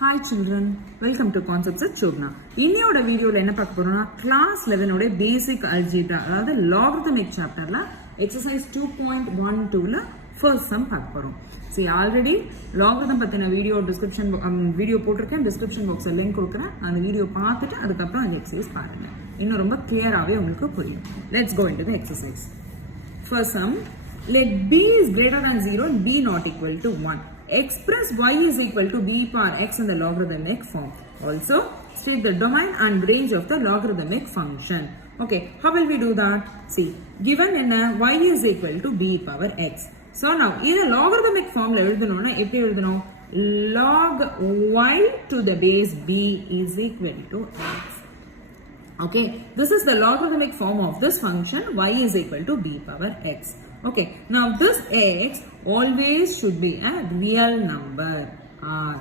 Hi children, welcome to Concepts at Chogna. இன்னையோட வீடியோல என்ன பார்க்க போறோம்னா class 11 ஓட basic algebra அதாவது logarithmic chapterல exercise 2.12ல first sum பார்க்க போறோம். See already logarithm பத்தின வீடியோ போட்டிருக்கேன், description boxல லிங்க் கொடுக்கிறேன். அந்த வீடியோ பார்த்துட்டு அதுக்கு அப்புறம் அந்த exercise பாருங்க. இன்னும் ரொம்ப கிளியராவே உங்களுக்கு புரியும். Let's go into the exercise. First sum, let b is greater than 0 and b not equal to 1. Express y is equal to b power x in the logarithmic form. Also, state the domain and range of the logarithmic function. Okay, how will we do that? See, given in a y is equal to b power x. So now, in a logarithmic form, log y to the base b is equal to x. Okay, this is the logarithmic form of this function y is equal to b power x. Okay, now this x always should be a real number r.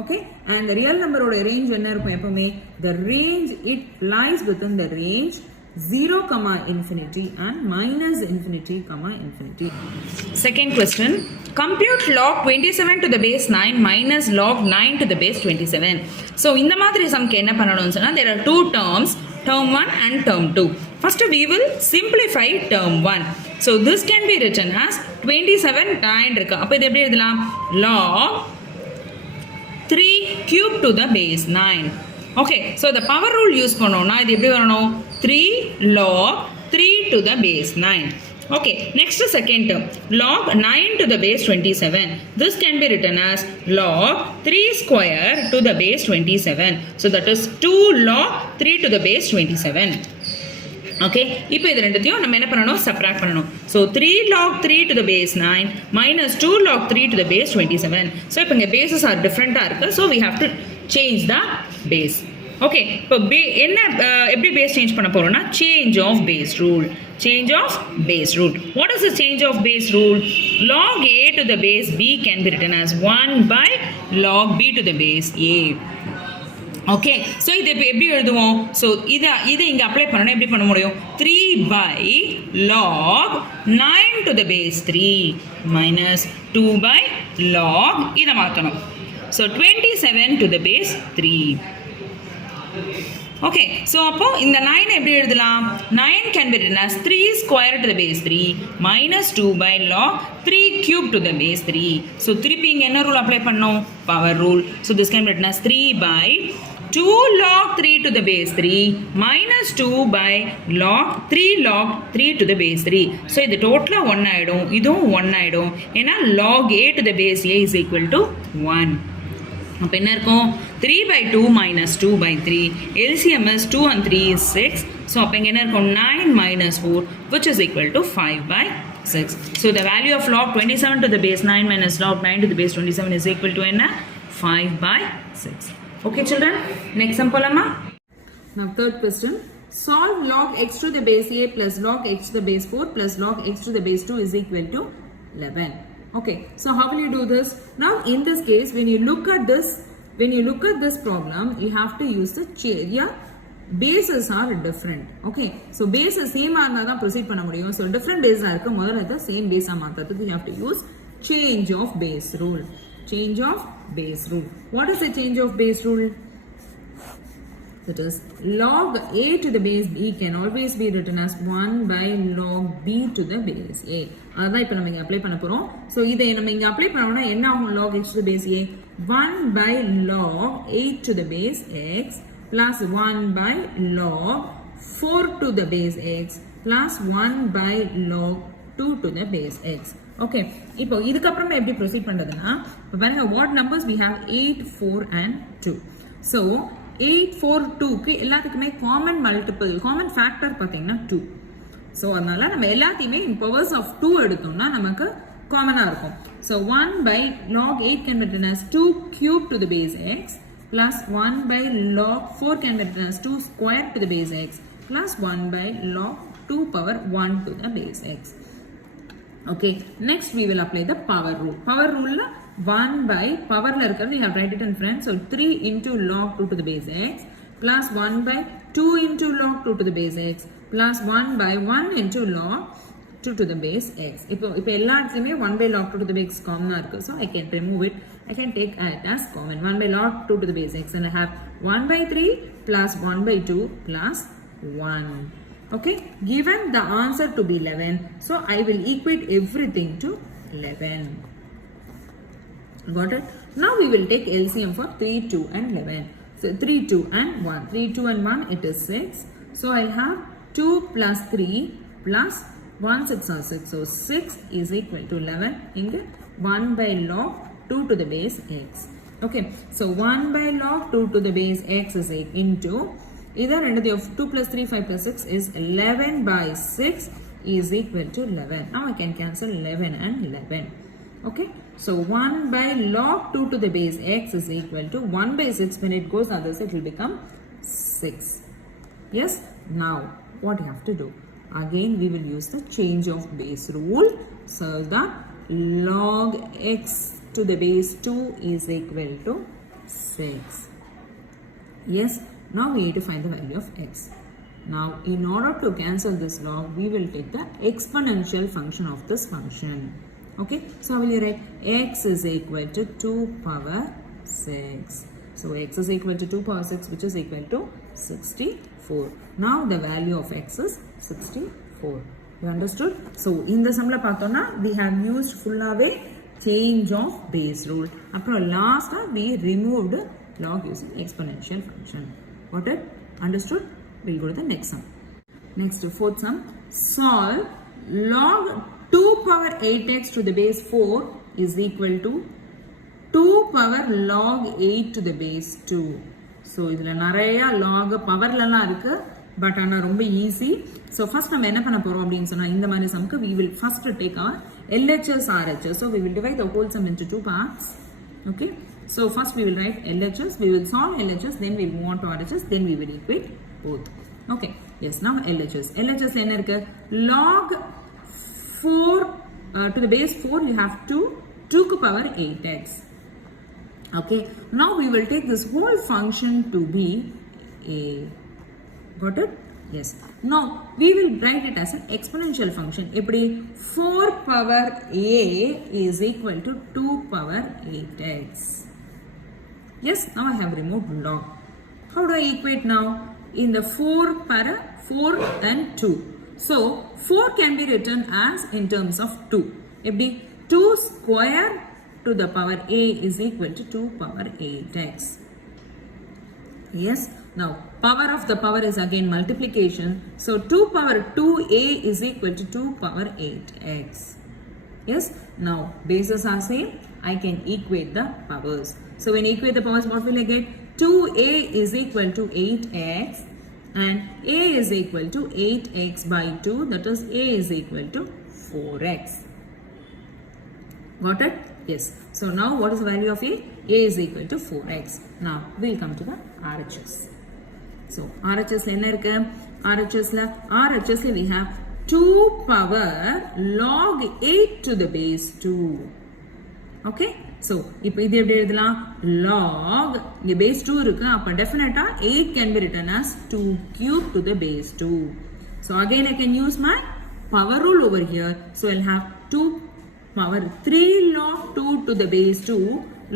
Okay, and the real number oda range enna irukum epovume the range it lies within the range 0 comma infinity and minus infinity comma infinity. Second question, compute log 27 to the base 9 minus log 9 to the base 27. So இந்த மாதிரி சம்க்கு என்ன பண்ணணும்னு சொன்னா there are two terms, term 1 and term 2. First we will simplify term 1. So this can be written as 27 9 இருக்கு. அப்ப இது எப்படி எழுதலாம்? log 3 cube to the base 9. Okay, so the power rule use பண்ணோம்னா இது எப்படி வரணும்? 3 log 3 to the base 9. Okay, next second term, log 9 to the base 27. This can be written as log 3 square to the base 27. So that is 2 log 3 to the base 27. Okay, இப்போ இது ரெண்டுத்தையும் நம்ம என்ன பண்ணணும்? சப்ட்ராக்ட் பண்ணணும். So 3 log 3 to the base 9 minus 2 log 3 to the base 27. So இப்போ இங்க bases are different-ஆ இருக்கு. So we have to change the base. Okay, இப்போ என்ன எப்படி base change பண்ண போறோம்னா change of base rule. Change of base rule. What is the change of base rule? Log a to the base b can be written as 1 by log b to the base a. Okay, so இது எப்படி எழுதுவோம்? So இது இங்க apply பண்ணனும். எப்படி பண்ண முடியும்? 3 by log 9 to the base 3 minus 2 by log இத மாத்தணும். So 27 to the base 3. Okay, so அப்போ இந்த 9 எப்படி எழுதலாம்? 9 can be written as 3 square to the base 3 minus 2 by log 3 cube to the base 3. So திருப்பி இங்க என்ன ரூல் அப்ளை பண்ணோம்? Power rule. So this can be written as 3 by 2 log 3 to the base 3 minus 2 by log 3 log 3 to the base 3. So இது டோட்டலா 1 ஆயிடும், இதுவும் 1 ஆயிடும். ஏன்னா log a to the base a is equal to 1. அப்ப என்ன இருக்கும்? 3 by 2 minus 2 by 3. LCM is 2 and 3 is 6. So அப்ப இங்க என்ன இருக்கும்? 9 minus 4 which is equal to 5 by 6. So the value of log 27 to the base 9 minus log 9 to the base 27 is equal to என்ன? 5 by 6. Okay children, next sum polama. Now third question, solve log x to the base a plus log x to the base 4 plus log x to the base 2 is equal to 11. Okay, so how will you do this? Now in this case, when you look at this problem, you have to use the bases are different. Okay, so bases same ஆ இருந்தா தான் proceed பண்ண முடியும். So different bases இருக்கு, முதல்ல the same base ah மாத்தறதுக்கு you have to use change of base rule. Change of base rule. What is the change of base rule? That is log a to the base b can always be written as 1 by log b to the base a. அதான் இப்போ நம்ம இங்க apply பண்ண போறோம். So இதை நம்ம இங்க apply பண்ணோம்னா என்ன ஆகும்? log x to the base a 1 by log 8 to the base x plus 1 by log 4 to the base x plus 1 by log 2 to the base x. Okay, இப்போ இதுக்கு அப்புறமா எப்படி ப்ரோசீட் பண்றதுன்னா பாருங்க what numbers we have 8 4 and 2. So 8 4 2 க்கு எல்லாத்துக்குமே common factor பாத்தீங்கன்னா 2. So அதனால நம்ம எல்லாத்தையுமே in powers of 2 எடுத்தோம்னா நமக்கு காமனா இருக்கும். So 1 by log 8 can be written as 2 cube to the base x plus 1 by log 4 can be written as 2 square to the base x plus 1 by log 2 power 1 to the base x. Okay, next we will apply the power rule. Power rule 1 by power la irukradhu you have write it in front. So 3 into log 2 to the base x plus 1 by 2 into log 2 to the base x plus 1 by 1 into log 2 to the base x. இப்போ எல்லா இடத்துலயுமே 1 by log 2 to the base common இருக்கு. So I can remove it. I can take it as common. 1 by log 2 to the base x, and I have 1 by 3 plus 1 by 2 plus 1. Okay, given the answer to be 11, so I will equate everything to 11. Got it? Now we will take LCM for 3, 2 and 11. So 3, 2 and 1. 3, 2 and 1, it is 6. So I have 2 plus 3 plus 1, 6 or 6. So 6 is equal to 11. Inga 1 by log 2 to the base x. Okay, so 1 by log 2 to the base x is 8 into either end of 2 plus 3, 5 plus 6 is 11 by 6 is equal to 11. Now I can cancel 11 and 11. Okay, so 1 by log 2 to the base x is equal to 1 by 6. When it goes other side, it will become 6. Yes, now what you have to do? Again, we will use the change of base rule. So that log x to the base 2 is equal to 6. Yes, now we need to find the value of x. Now, in order to cancel this log, we will take the exponential function of this function. Okay, so I will write x is equal to 2 power 6. So x is equal to 2 power 6, which is equal to 64. Now the value of x is 64. You understood? So in the sum we have used full away change of base rule. After last we removed log using exponential function. Got it? Understood? We'll go to the next sum. Next, fourth sum. Solve log 2 power 8x to the base 4 is equal to 2 power log 8 to the base 2. So idhula naraya log power lala irukku, but ana romba easy. So first நம்ம என்ன பண்ண போறோம் அப்படினு சொன்னா இந்த மாதிரி சம்க்கு we will first take our LHS RHS. So we will divide the whole sum into two parts. Okay, so first we will write LHS, we will solve LHS, then we will move on to RHS, then we will equate both. Okay, yes, now LHS என்ன இருக்கு? Log 4 to the base 4, you have 2 to the power 8x. Okay, now we will take this whole function to be a. Got it? Yes. Now we will write it as an exponential function. Eppadi 4 power a is equal to 2 power 8x. Yes, now I have removed log. How do I equate now? In the 4 power 4 and 2. So 4 can be written as in terms of 2. Eppadi 2 square to the power a is equal to 2 power 8x. Yes, now power of the power is again multiplication. So 2 power 2a is equal to 2 power 8x. Yes, now bases are same. I can equate the powers. So when I equate the powers, what will I get? 2a is equal to 8x and a is equal to 8x by 2. That is a is equal to 4x. Got it? Yes. So now what is the value of a? A is equal to 4x. Now we'll come to the RHS. So RHS la enna irukku? RHS la we have 2 power log 8 to the base 2. Okay, so இப்போ இது எப்படி எழுதலாம்? Log இங்க base 2 இருக்கு, அப்ப definitely 8 can be written as 2 cube to the base 2. So again I can use my power rule over here. So I'll have 2 power 3 log 2 to the base 2.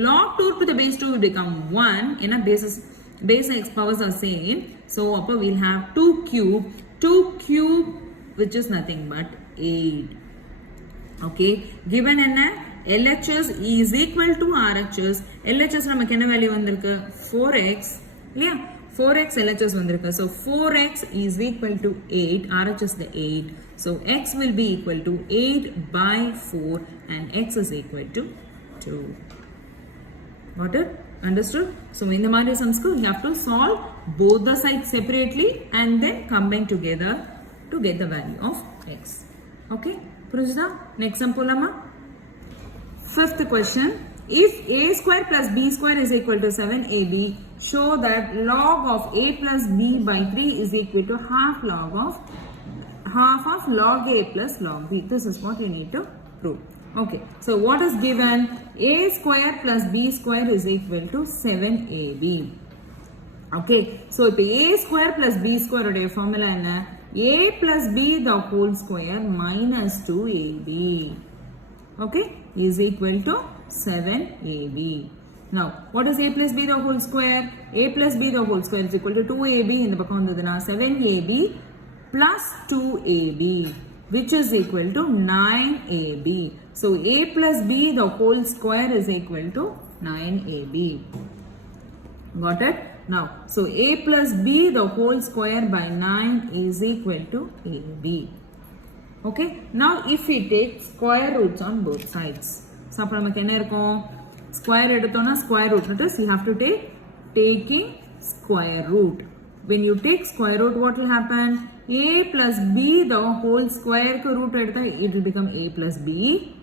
Log 2 to the base 2 will become 1. In a base x powers are same. So we'll have 2 cube which is nothing but 8. Okay, given in LHS is equal to RHS. LHS நமக்கு என்ன value வந்திருக்கு? 4x இல்லையா? 4x LHS வந்திருக்கு. So 4x is equal to 8. RHS the 8. So x will be equal to 8 by 4 and x is equal to 2. Got it? Understood? So in the மாதிரி sumsku you have to solve both the sides separately and then combine together to get the value of x. Okay? புரிஞ்சுதா? Next sum போலாமா? Fifth question. If a square plus b square is equal to 7ab, show that log of a plus b by 3 is equal to half of log a plus log b. This is what you need to prove. Okay, so what is given? A square plus b square is equal to 7ab. Okay, so if a square plus b square உடைய formula என்ன? a plus b the whole square minus 2ab. Okay, is equal to 7ab. Now, what is a plus b the whole square? A plus b the whole square is equal to 2ab. In the bakam vandaduna 7ab plus 2ab, which is equal to 9ab. So, a plus b the whole square is equal to 9ab. Got it? Now, so a plus b the whole square by 9 is equal to ab. Okay? Now, if we take square roots on both sides. So, square edutona square root. That is, you have to take taking square root. When you take square root, what will happen? A plus b the whole square root edutha, it will become a plus b.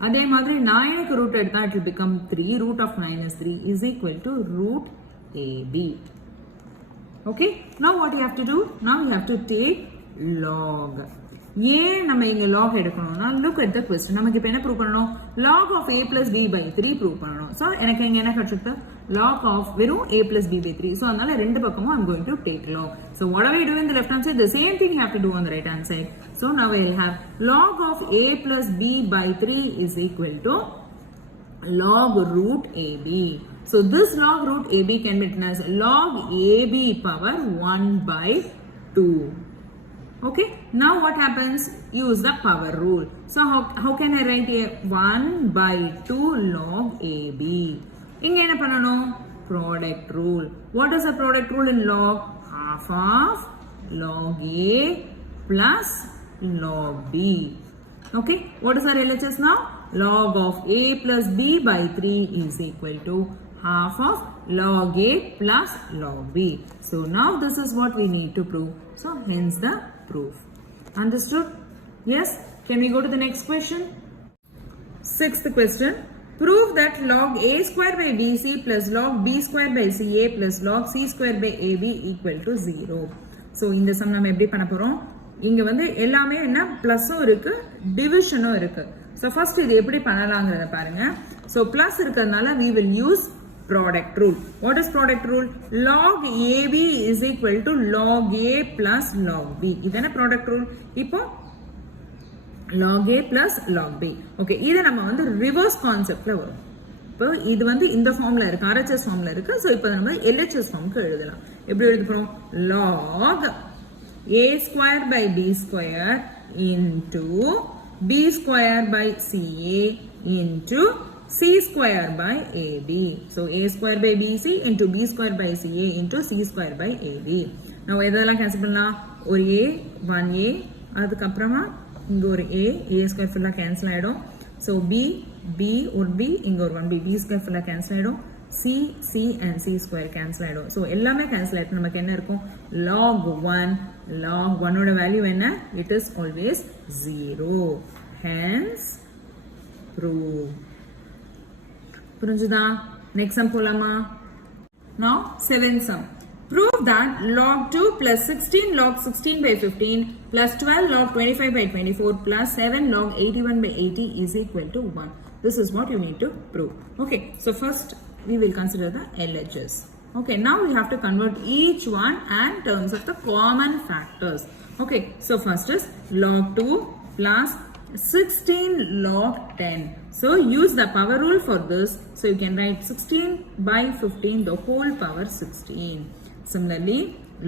Adhe madri 9 root edutha, it will become 3. Root of 9 is 3 is equal to root ab. Okay? Now what you have to do? Now you have to take log. ஏன் நம்ம இங்க log எடுக்கணும்னா look at the question. நமக்கு இப்போ என்ன prove பண்ணனும்? log of a plus b by 3 prove பண்ணனும். So எனக்கு இங்க என்ன கிடைச்சிருக்கு? log of வெறும் a plus b by 3. So அதனால ரெண்டு பக்கமும் I'm going to take log. So what are we doing in the left hand side? The same thing you have to do on the right hand side. So now I will have log of a plus b by 3 is equal to log root ab. So this log root ab can be written as log ab power 1 by 2. Okay, now what happens? Use the power rule. So how can I write here? 1 by 2 log AB. Inga enna pananum? Product rule. What is the product rule in log? Half of log A plus log B. Okay, what is our LHS now? Log of A plus B by 3 is equal to half of log A plus log B. So now this is what we need to prove. So hence the proof. Understood? Yes? Can we go to the next question? Sixth question. Prove that log a square by bc plus log b square by ca plus log c square by ab equal to 0. So இந்த sum நம்ம எப்படி பண்ண போறோம்? இங்க வந்து எல்லாமே என்ன பிளஸும் இருக்கு டிவிஷனும் இருக்கு. So first இது எப்படி பண்ணலாம்ங்கறத பாருங்க. So plus இருக்கிறதுனால we will use product rule. What is product rule? Log AB is equal to log A plus log B. இதன product rule. இப்போ log A plus log B. Okay, இத நம்ம வந்து reverse conceptல வரும். இப்போ இது வந்து இந்த ஃபார்ம்ல இருக்கு, RHS ஃபார்ம்ல இருக்கு. சோ இப்போ நம்ம LHS ஃபார்ம்க்கு எழுதலாம். எப்படி எழுத போறோம்? log A square by B square into B square by CA into C square by AB. So A square by BC into B square by CA into C square by AB. Now எதெல்லாம் cancel பண்ணலாம்? ஒரு A 1A, அதுக்கு அப்புறமா இங்க ஒரு A square ஃபுல்லா cancel ஆயிடும். So B ஒரு B, இங்க ஒரு 1B, B square ஃபுல்லா கேன்சல் ஆயிடும். C and C square cancel ஆயிடும். So எல்லாமே கேன்சல் ஆயிட்டு நமக்கு என்ன இருக்கும்? log 1 ஓட வேல்யூ என்ன? It is always 0. Hence prove. புரிஞ்சுதா? next sum போலாமா? Now 7th sum. Prove that log 2 plus 16 log 16 by 15 plus 12 log 25 by 24 plus 7 log 81 by 80 is equal to 1. This is what you need to prove. Okay, so first we will consider the LHS. Okay, now we have to convert each one and terms of the common factors. Okay, so first is log 2 plus 16 log 10. So use the power rule for this. So you can write 16 by 15 the whole power 16. Similarly,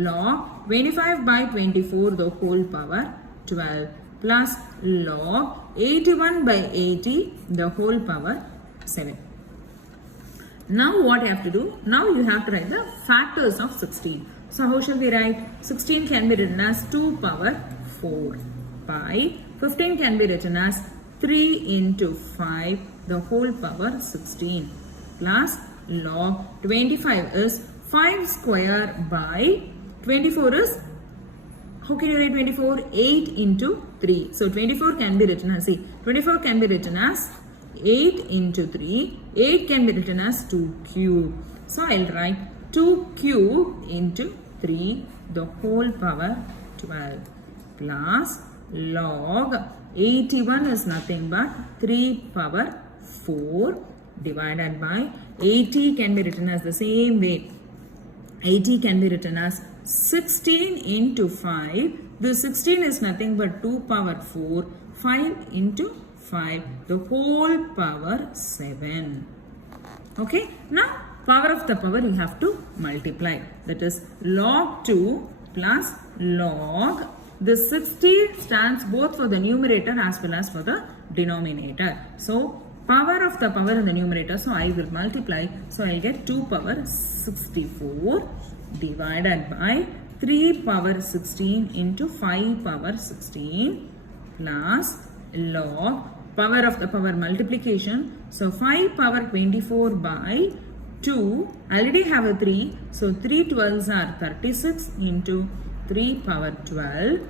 log 25 by 24 the whole power 12 plus log 81 by 80 the whole power 7. Now what you have to do? Now you have to write the factors of 16. So how shall we write? 16 can be written as 2 power 4 by 15 can be written as 3 into 5 the whole power 16 plus log 25 is 5 square by 24 is, how can you write 24? 8 into 3. So 24 can be written as, see, 24 can be written as 8 into 3. 8 can be written as 2 cube. So I'll write 2 cube into 3 the whole power 12 plus log 81 is nothing but 3 power 4 divided by 80 can be written as the same way. 80 can be written as 16 into 5 This 16 is nothing but 2 power 4. 5 into 5. The whole power 7. Okay. Now, power of the power you have to multiply. That is log 2 plus log. The 60 stands both for the numerator as well as for the denominator. So, power of the power in the numerator. So, I will multiply. So, I will get 2 power 64 divided by 3 power 16 into 5 power 16 plus log power of the power multiplication. So, 5 power 24 by 2. I already have a 3. So, 3 12s are 36 into 3 power 12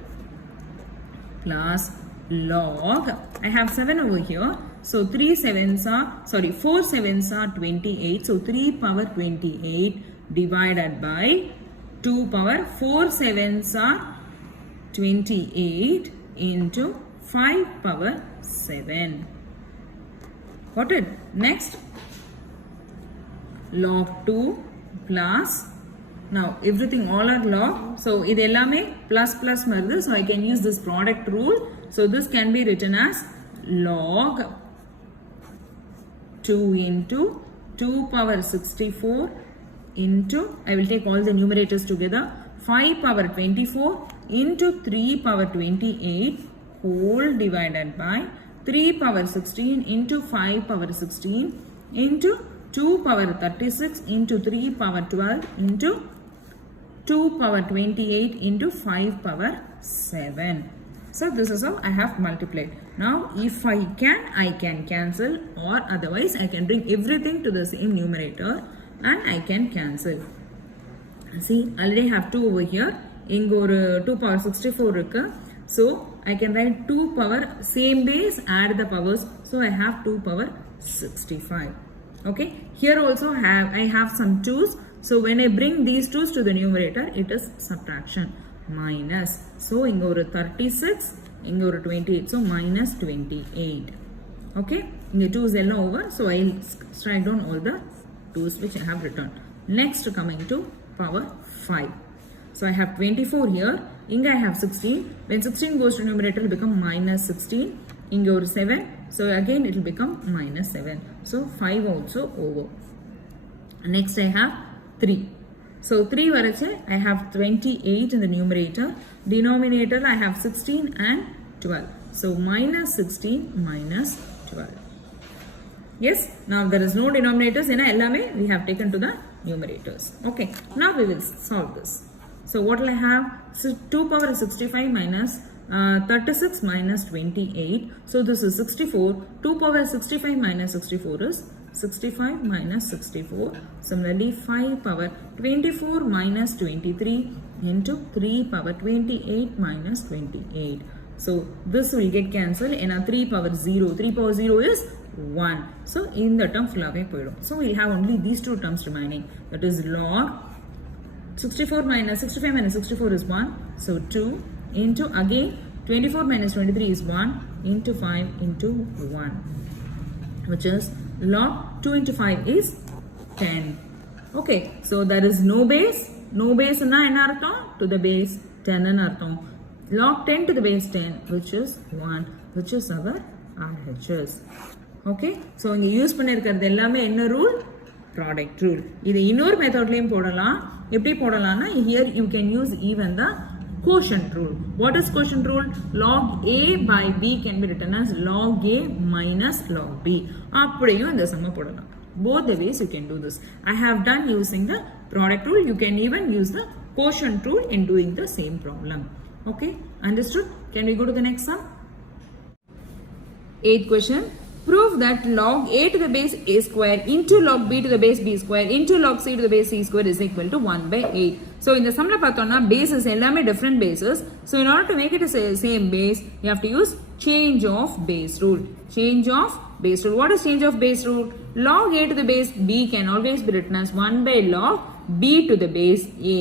plus log. I have 7 over here. So 4 sevens are 28. So 3 power 28 divided by 2 power 4 sevens are 28 into 5 power 7. Got it? Next, log 2 plus, now everything all are log. So இது எல்லாமே plus plus வருது. So I can use this product rule. So this can be written as log 2 into 2 power 64 into, I will take all the numerators together, 5 power 24 into 3 power 28 whole divided by 3 power 16 into 5 power 16 into 2 power 36 into 3 power 12 into 2 power 28 into 5 power 7. So this is how I have multiplied. Now if I can cancel, or otherwise I can bring everything to the same numerator and I can cancel. See, already have 2 over here. Inga oru 2 power 64 irukku. So I can write 2 power same base, add the powers. So I have 2 power 65. Okay. Here also I have some 2's. So when I bring these 2's to the numerator, it is subtraction. Minus. So inga oru 36, inga oru 28. So minus 28. Okay. Inga 2's all over. So I will strike down all the 2's which I have written. Next, coming to power 5. So I have 24 here. Inga I have 16. When 16 goes to numerator, it will become minus 16. Inga oru 7. So again it will become minus 7. So 5 also over. Next I have 3. So 3 varache, I have 28 in the numerator. Denominator I have 16 and 12. So minus 16 minus 12. Yes, now there is no denominators. We have taken to the numerators. Okay, now we will solve this. So what will I have? So 2 power 65 minus 36 minus 28. So this is 64. 2 power 65 minus 64 is 65 minus 64. Similarly, 5 power 24 minus 23 into 3 power 28 minus 28. So this will get cancelled. And 3 power 0. 3 power 0 is 1. So in the term full away. So we have only these two terms remaining. That is log 65 minus 64 is 1. So 2 into again 24 minus 23 is 1 into 5 into 1. Which is log 2 into 5 is 10. Okay, so there is no base. No base na enna artham? To the base 10 na artham. Log 10 to the base 10, which is 1, which is our RHS. Okay, so inga use பண்ணிருக்கிறது எல்லாமே என்ன rule? Product rule. இது இன்னொரு மெத்தட்லயும் போடலாம். எப்படி போடலாம்னா, here you can use even the quotient rule. What is quotient rule? Log A by B can be written as log A minus log B. அப்படியும் இந்த சம்ம போடலாம். Both the ways you can do this. I have done using the product rule. You can even use the quotient rule in doing the same problem. Okay, understood? Can we go to the next sum? 8th question. Prove that log A to the base A square into log B to the base B square into log C to the base C square is equal to 1 by 8. So in the sum la pathona bases ellame different bases. So in order to make it a same base, you have to use change of base rule. Change of base rule. What is change of base rule? Log A to the base B can always be written as 1 by log B to the base A.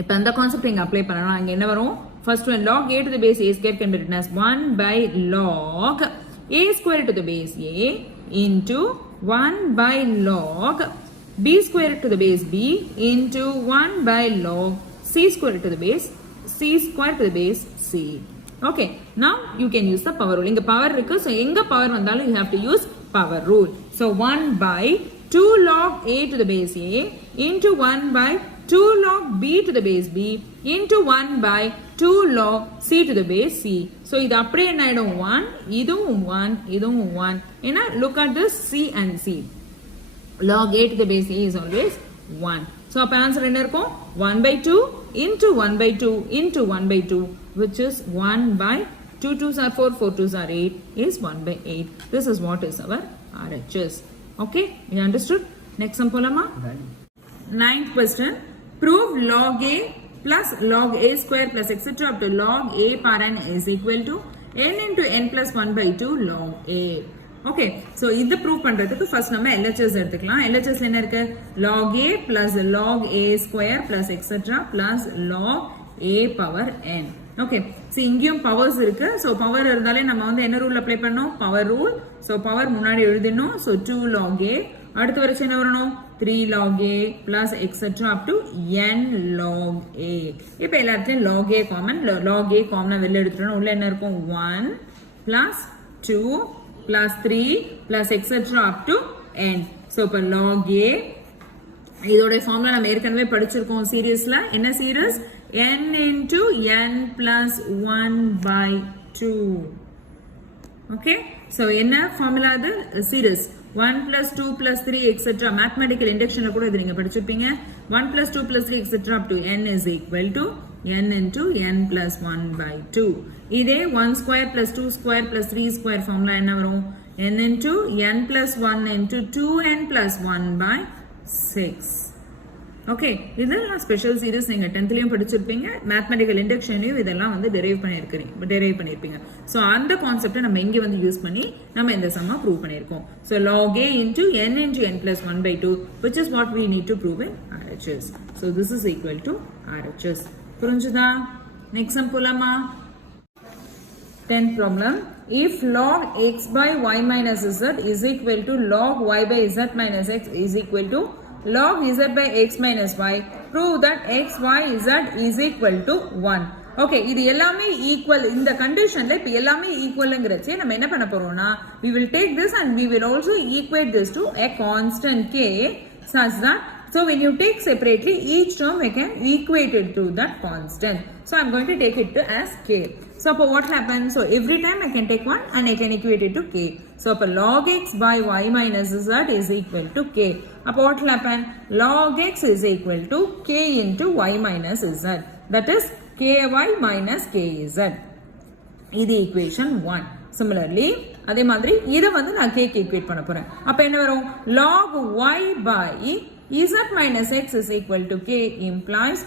இப்போ அந்த concept இங்கே apply பண்ணணும். அங்கே என்ன வரும்? First one, log A to the base A square can be written as 1 by log A square to the base A into 1 by log B square to the base B into 1 by log C square to the base c square to the base c. Okay, now you can use the power rule. Inga power irukku, so enga power vandalum you have to use power rule. So 1 by 2 log a to the base a into 1 by 2 log b to the base b into 1 by 2 log c to the base c. So இது அப்படியே என்ன ஆயிடும் 1, இதுவும் 1, இதுவும் 1. ஏன்னா look at this c and c. Log a to the base a is always 1. So அப்ப answer என்ன இருக்கும் 1 by 2 into 1 by 2 into 1 by 2, which is 1 by 2 2s are 4, 4 2s are 8 is 1 by 8. This is what is our RHS. Okay, you understood? Next one polama. Ninth question. Prove log a plus log a square plus etc. up to log a power n is equal to n into n plus 1 by 2 log a. Okay, so இதை prove பண்றதுக்கு first நம்ம LHS எடுத்துக்கலாம். LHS என்ன இருக்கு? log a plus log a square plus etc. plus log a power n. Okay, so இங்கேயும் powers இருக்கு. So power இருந்தாலே நம்ம வந்து என்ன ரூல் அப்ளை பண்ணோம்? power rule. So power முன்னாடி எழுதினோம். So 2 log a. அடுத்து வரைச்சு என்ன வரணும்? 3 log a plus etc. up to n log a. இப்ப எல்லாத்தையும் log a common. log a common வெளில எடுத்துட்டோம். உள்ள என்ன இருக்கும்? 1 plus 2 plus 3 plus etc. up to n. So இப்ப log a இதோட ஃபார்முலா நம்ம ஏற்கனவே படிச்சிருக்கோம் சீரிஸ்ல. என்ன series? n into n plus 1 by 2. Okay, so என்ன ஃபார்முலா அது? Series 1 plus 2 plus 3 etc. mathematical induction கூட இது நீங்க படிச்சிருப்பீங்க. 1 plus 2 plus 3 etc. up to n is equal to n into n plus 1 by 2. இதே 1 square plus 2 square plus 3 square formula என்ன வரும்? n into n plus 1 into 2n plus 1 by 6. Okay, இதெல்லாம் special series நீங்க 10th லயும் படிச்சிருப்பீங்க. Mathematical இண்டக்ஷன்லயும் இதெல்லாம் வந்து derive பண்ணிருப்பீங்க. சோ அந்த கான்செப்டை நம்ம இங்க வந்து யூஸ் பண்ணி நம்ம இந்த சம்மா ப்ரூவ் பண்ணிருக்கோம். So log a into n plus 1 by 2, which is what we need to prove in RHS. So this is equal to RHS. புரிஞ்சுதா? நெக்ஸ்ட் சம் போலாமா? 10th problem. If log x by y minus z is equal to log y by z minus x is equal to log z by x minus y, prove that x, y, z is equal to 1. Okay, இது எல்லாமே equal. இந்த கண்டிஷன்ல இப்ப எல்லாமே ஈக்குவல்ங்கறச்சே நம்ம என்ன பண்ண போறோம்னா, we will take this and we will also equate this to a constant k such that, so when you take separately each term we can equate it to that constant. So I'm going to take it to as k. So what happens? So every time I can take one and I can equate it to k. So log x by y minus z is equal to k. What will happen? Log x is equal to k into y minus z. That is ky minus kz. This is equation 1. Similarly, அதே மாதிரி இத வந்து நான் k க்கு equate பண்ண போறேன். அப்ப என்ன வரும்? Log y by z minus x is equal to k implies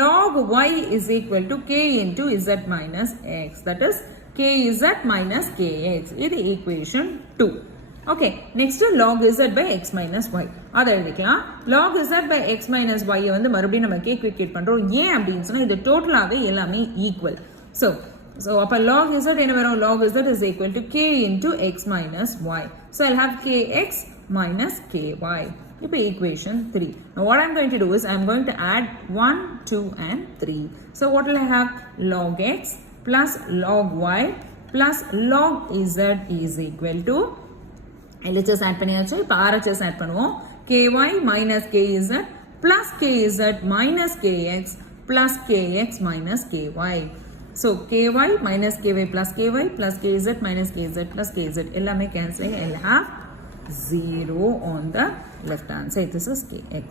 log y is equal to k into z minus x. That is kz minus kx. This is equation 2. Okay, next log z by x minus y. அத எழுதிக்கலாம். log z by x minus y வந்து மறுபடியும் நம்ம k க்கு equate பண்றோம். ஏன் அப்படினு சொன்னா இது டோட்டலாவே எல்லாமே ஈக்குவல். So அப்ப log z என்ன வரும்? log z is equal to k into x minus y. So I'll have kx minus ky. இப்போ equation 3. Now what I'm going to do is I'm going to add 1, 2 and 3. So what will I have? Log x plus log y plus log z is equal to, LHS add பண்ணியாச்சு. இப்போ RHS add பண்ணுவோம். ky minus kz plus kz minus kx plus kx minus ky. So ky minus ky plus ky plus kz minus kz plus kz எல்லாமே cancelling. I'll have 0 on the left hand side. This is kx.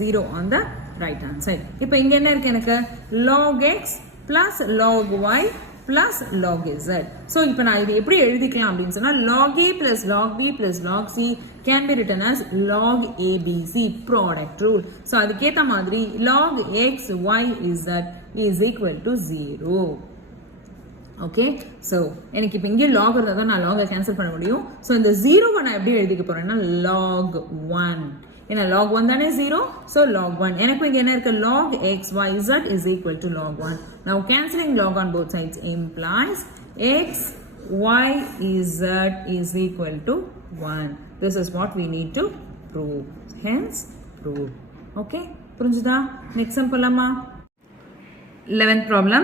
0 on the right hand side. இப்போ இங்க என்ன இருக்கு எனக்கு? log x plus log y plus log z. So இப்போ நான் இது எப்படி எழுதிக்கலாம் அப்படினு சொன்னா log a plus log b plus log c can be written as log abc product rule. So அதுக்கேத்த மாதிரி log x y z is equal to 0. Okay, so எனக்கு இப்போ இங்கே log இருந்தா தான் நான் log கேன்சல் பண்ண முடியும். So இந்த 0 நான் எப்படி எழுதிக்க போறேன்னா log 1. ஏன்னா log 1 தானே 0, so log 1. எனக்கு இங்க என்ன இருக்கு? log x y z is equal to log 1. Now cancelling log on both sides implies x y z is equal to 1. This is what we need to prove. Hence prove. Okay, புரிஞ்சுதா? Next sum போலாமா? 11th problem.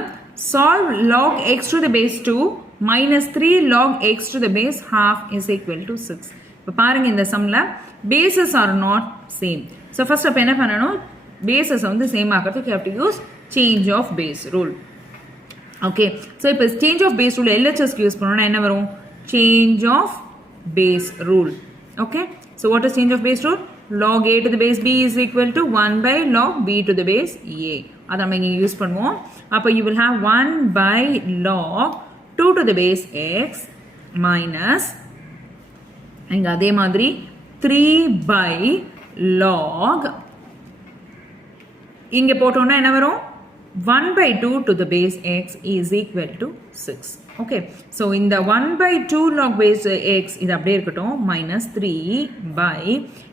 Solve log x to the base 2 minus 3 log x to the base half is equal to 6. இப்போ பாருங்க இந்த சம்ல bases are not same. So first அப்ப என்ன பண்ணணும், bases வந்து same ஆக்கிறதுக்கு you have to use change of base rule. Okay, so இப்போ change of base rule LHS use பண்ணோம்னா என்ன வரும், change of base rule. Okay, so what is change of base rule? Log a to the base b is equal to 1 by log b to the base a. அதை நம்ம இங்கே use பண்ணுவோம். அப்போ you will have 1 by log 2 to the base x minus இங்கே அதே மாதிரி 3 by log இங்கே போட்டோம்னா என்ன வரும், 1 by 2 to the base x is equal to 6. Okay, so இந்த 1 by 2 log base x இது அப்படியே இருக்கட்டும், minus 3 by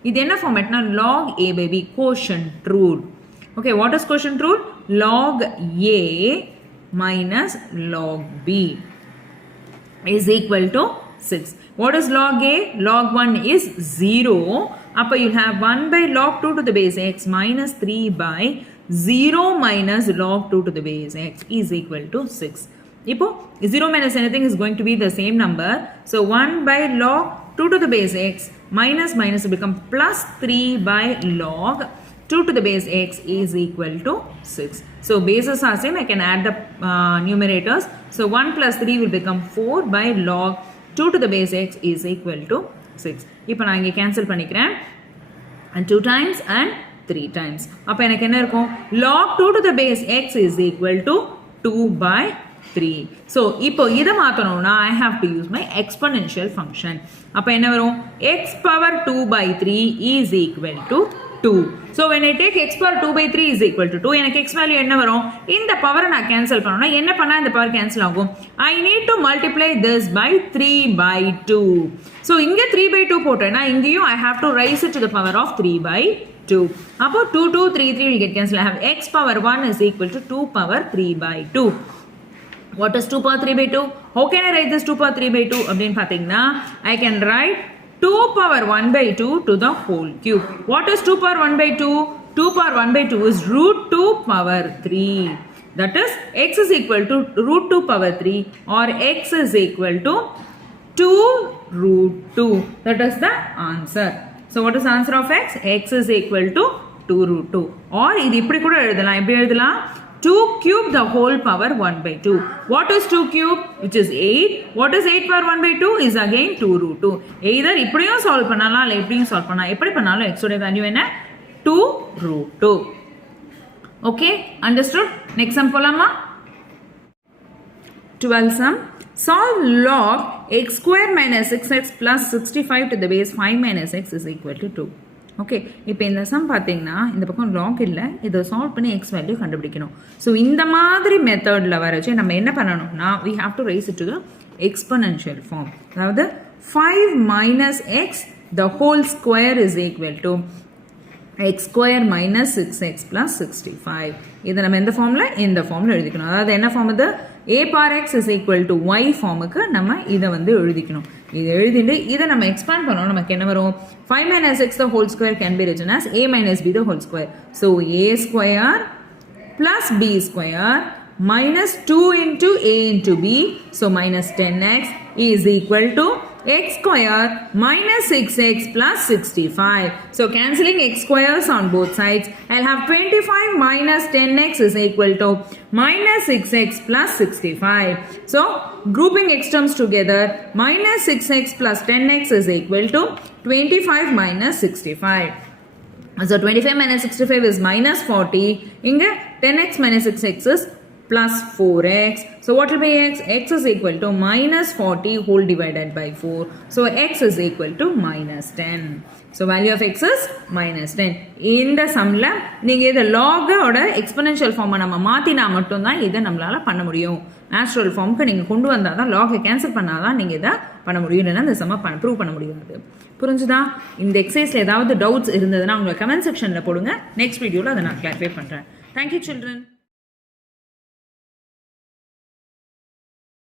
இது என்ன ஃபார்மேட்னா log a by b, quotient rule. Okay, what is quotient rule? Log a minus log b is equal to 6. What is log a? Log 1 is 0. Appa you have 1 by log 2 to the base x minus 3 by 0 minus log 2 to the base x is equal to 6. Ipo 0 minus anything is going to be the same number. So 1 by log 2 to the base x minus minus will become plus 3 by log 2 to the base x is equal to 6. So bases are same. I can add the numerators. So 1 plus 3 will become 4 by log 2 to the base x is equal to 6. இப்போ நான் இங்கே cancel பண்ணிக்கிறேன். And 2 times and 3 times. அப்போ எனக்கு என்ன இருக்கும், log 2 to the base x is equal to 2 by 3. So இப்போ இதை மாற்றணும்னா I have to use my exponential function. அப்போ என்ன வரும், x power 2 by 3 is equal to 2. So when I take x power 2 by 3 is equal to 2, எனக்கு x value என்ன வரும், இந்த பவரை நான் கேன்சல் பண்ணணும்னா என்ன பண்ணா இந்த பவர் கேன்சல் ஆகும், I need to multiply this by 3 by 2. So இங்க 3 by 2 போட்டேன்னா இங்கேயும் I have to raise it to the power of 3 by 2. அப்போ 2 2 3 3 will get cancelled. I have x power 1 is equal to 2 power 3 by 2. What is 2 power 3 by 2? How can I write this 2 power 3 by 2 அப்படின்னு பார்த்தீங்கன்னா I can write 2 power 1 by 2 to the whole cube. What is 2 power 1 by 2? 2 power 1 by 2 is root 2 power 3. That is x is equal to root 2 power 3 or x is equal to 2 root 2. That is the answer. So what is the answer of x? X is equal to 2 root 2. Or இது இப்படி கூட எழுதலாம், எப்படி எழுதலாம், 2 cube the whole power 1 by 2. What is 2 cube? Which is 8. What is 8 power 1 by 2? Is again 2 root 2. Either இப்படியும் solve பண்ணலாம் இல்லை இப்படியும் solve பண்ணலாம். எப்படி பண்ணாலும் x உடைய value என்ன, 2 root 2. Okay, understood? Next sum போலாமா? 12th sum. Solve log x square minus 6x plus 65 to the base 5 minus x is equal to 2. Okay, இப்போ இந்த சம் பார்த்தீங்கன்னா இந்த பக்கம் லாக் இல்லை, இதை சால்வ் பண்ணி எக்ஸ் வேல்யூ கண்டுபிடிக்கணும். ஸோ இந்த மாதிரி மெத்தடில் வரச்சு நம்ம என்ன பண்ணணும்னா we have to raise it to the exponential form. அதாவது 5 minus x the whole square is equal to x square minus 6x plus 65. இதை நம்ம எந்த ஃபார்மில், இந்த ஃபார்மில் எழுதிக்கணும். அதாவது என்ன ஃபார்ம் இது, a power x is equal to y ஃபார்முக்கு நம்ம இதை வந்து எழுதிக்கணும். இது எழுதிட்டு இதை நம்ம எக்ஸ்பேண்ட் பண்ணோம், நமக்கு என்ன வரும், 5 minus x the whole square can be written as a minus b the whole square. So a square plus b square minus 2 into a into b, so minus 10x is equal to x square minus 6x plus 65. So cancelling x squares on both sides, I'll have 25 minus 10x is equal to minus 6x plus 65. So grouping x terms together, minus 6x plus 10x is equal to 25 minus 65. So 25 minus 65 is minus 40. Inga 10x minus 6x is plus 4x. So what will be x? X is equal to minus 40 whole divided by 4. So x is equal to minus 10. So value of x is minus 10. இந்த சம்ல நீங்க இத log ஓட exponential form நம்ம மாத்தினா மட்டும் தான் இத நம்மளால பண்ண முடியும். Natural formக்கு நீங்க கொண்டு வந்தா தான் log கேன்சல் பண்ணாதான் நீங்க இத பண்ண முடியும். இல்லனா இந்த சம்ம ப்ரூவ் பண்ண முடியாது. புரிஞ்சுதா? இந்த எக்ஸர்சைஸ்ல ஏதாவது டவுட்ஸ் இருந்ததுன்னா உங்க கமெண்ட் செக்ஷன்ல போடுங்க. நெக்ஸ்ட் வீடியோல அத நான் கிளாரிஃபை பண்றேன். Thank you children.